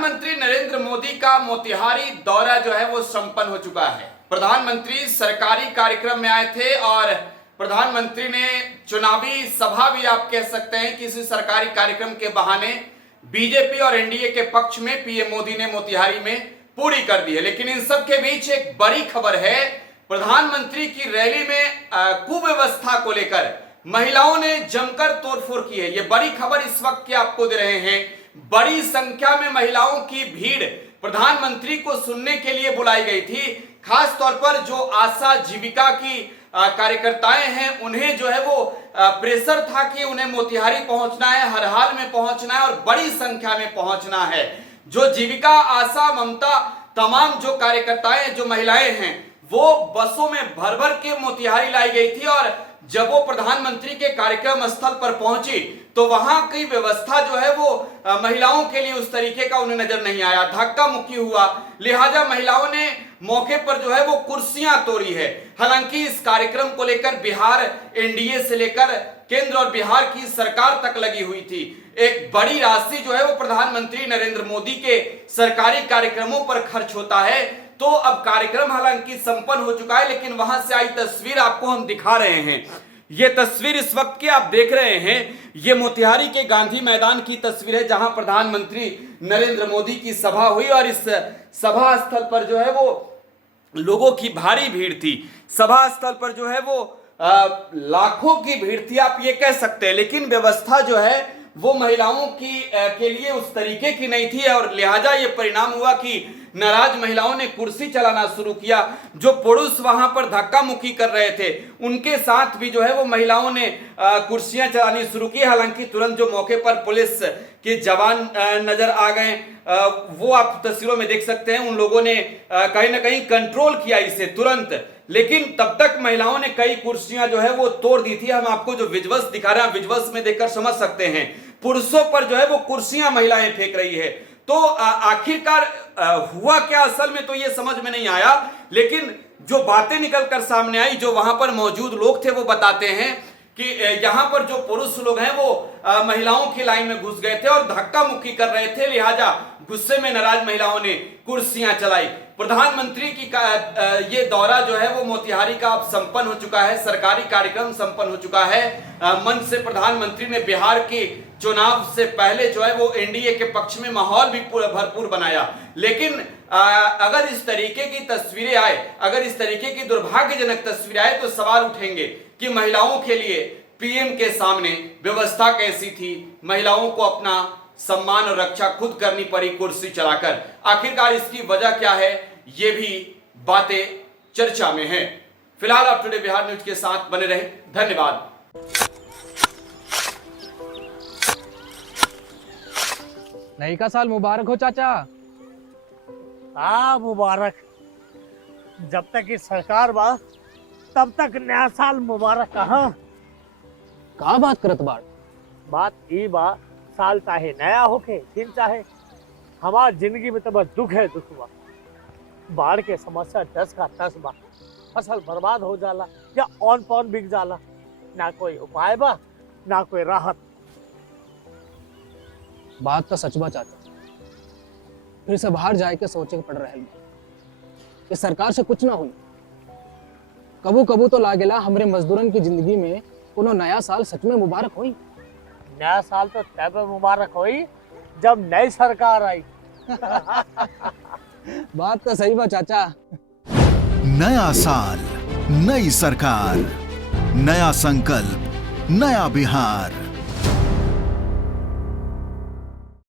प्रधानमंत्री नरेंद्र मोदी का मोतिहारी दौरा जो है वो संपन्न हो चुका है। प्रधानमंत्री सरकारी कार्यक्रम में आए थे और प्रधानमंत्री ने चुनावी सभा भी आप कह सकते हैं कि इसी सरकारी कार्यक्रम के बहाने बीजेपी और एनडीए के पक्ष में पीएम मोदी ने मोतिहारी में पूरी कर दी है। लेकिन इन सब के बीच एक बड़ी खबर है, प्रधानमंत्री की रैली में कुव्यवस्था को लेकर महिलाओं ने जमकर तोड़फोड़ की है। ये बड़ी खबर इस वक्त की आपको दे रहे हैं। बड़ी संख्या में महिलाओं की भीड़ प्रधानमंत्री को सुनने के लिए बुलाई गई थी। खास तौर पर जो आशा जीविका की कार्यकर्ताएं हैं, उन्हें जो है वो प्रेशर था कि उन्हें मोतिहारी पहुंचना है, हर हाल में पहुंचना है और बड़ी संख्या में पहुंचना है। जो जीविका, आशा, ममता, तमाम जो कार्यकर्ताएं, जो महिलाएं हैं, वो बसों में भर भर के मोतिहारी लाई गई थी। और जब वो प्रधानमंत्री के कार्यक्रम स्थल पर पहुंची तो वहां की व्यवस्था जो है वो महिलाओं के लिए उस तरीके का उन्हें नजर नहीं आया, धक्का मुक्की हुआ। लिहाजा महिलाओं ने मौके पर जो है वो कुर्सियां तोड़ी है। हालांकि इस कार्यक्रम को लेकर बिहार एनडीए से लेकर केंद्र और बिहार की सरकार तक लगी हुई थी। एक बड़ी राशि जो है वो प्रधानमंत्री नरेंद्र मोदी के सरकारी कार्यक्रमों पर खर्च होता है। तो अब कार्यक्रम हालांकि संपन्न हो चुका है, लेकिन वहां से आई तस्वीर आपको हम दिखा रहे हैं। ये तस्वीर इस वक्त की आप देख रहे हैं, ये मोतिहारी के गांधी मैदान की तस्वीर है, जहां प्रधानमंत्री नरेंद्र मोदी की सभा हुई और इस सभा स्थल पर जो है वो लोगों की भारी भीड़ थी। सभा स्थल पर जो है वो लाखों की भीड़ थी, आप ये कह सकते हैं। लेकिन व्यवस्था जो है वो महिलाओं की के लिए उस तरीके की नहीं थी और लिहाजा ये परिणाम हुआ कि नाराज महिलाओं ने कुर्सी चलाना शुरू किया। जो पुरुष वहां पर धक्का मुक्की कर रहे थे, उनके साथ भी जो है वो महिलाओं ने कुर्सियां चलानी शुरू की। हालांकि तुरंत जो मौके पर पुलिस के जवान नजर आ गए, वो आप तस्वीरों में देख सकते हैं। उन लोगों ने कहीं ना कहीं कंट्रोल किया इसे तुरंत, लेकिन तब तक महिलाओं ने कई कुर्सियां जो है वो तोड़ दी थी। हम आपको जो विजुअल्स दिखा रहे हैं, विजुअल्स में देखकर समझ सकते हैं। पुरुषों पर जो है वो कुर्सियां महिलाएं फेंक रही है। तो आखिरकार हुआ क्या असल में तो ये समझ में नहीं आया, लेकिन जो बातें निकलकर सामने आई, जो वहां पर मौजूद लोग थे वो बताते हैं कि यहां पर जो पुरुष लोग हैं वो महिलाओं की लाइन में घुस गए थे और धक्का मुक्की कर रहे थे। लिहाजा गुस्से में नाराज महिलाओं ने कुर्सियां चलाई। प्रधानमंत्री की ये दौरा जो है वो मोतिहारी का अब संपन्न हो चुका है, सरकारी कार्यक्रम संपन्न हो चुका है। मंच से प्रधानमंत्री ने बिहार के चुनाव से पहले जो है वो एनडीए के पक्ष में माहौल भी भरपूर बनाया। लेकिन अगर इस तरीके की तस्वीरें आए, अगर इस तरीके की दुर्भाग्यजनक तस्वीरें आए, तो सवाल उठेंगे कि महिलाओं के लिए पीएम के सामने व्यवस्था कैसी थी। महिलाओं को अपना सम्मान और रक्षा खुद करनी पड़ी कुर्सी चलाकर। आखिरकार इसकी वजह क्या है, ये भी बातें चर्चा में हैं। फिलहाल आप टुडे बिहार न्यूज के साथ बने रहे। धन्यवाद। नई का साल मुबारक हो चाचा। मुबारक। जब तक ये सरकार बा तब तक नया साल मुबारक कहाँ। का बात करत बात ई बा, साल चाहे नया होके दिन चाहे, हमार जिंदगी में तो बस दुख है, दुख बा। बाढ़ के समस्या 10 का 10 बा। फसल बर्बाद हो जाला या ऑन पॉन बिक जाला, ना कोई उपाय बा ना कोई राहत। बात तो सच बा चाचा, फिर से बाहर जाए के सोचे के पड़ रहे हैं कि सरकार से कुछ ना हुई। कबू कबू तो लागेला हमरे मजदूरन की जिंदगी में कोनो नया साल सच में मुबारक हुई। नया साल तो तब मुबारक हुई जब नई सरकार आई। बात तो सही बा चाचा। नया साल, नई सरकार, नया संकल्प, नया बिहार।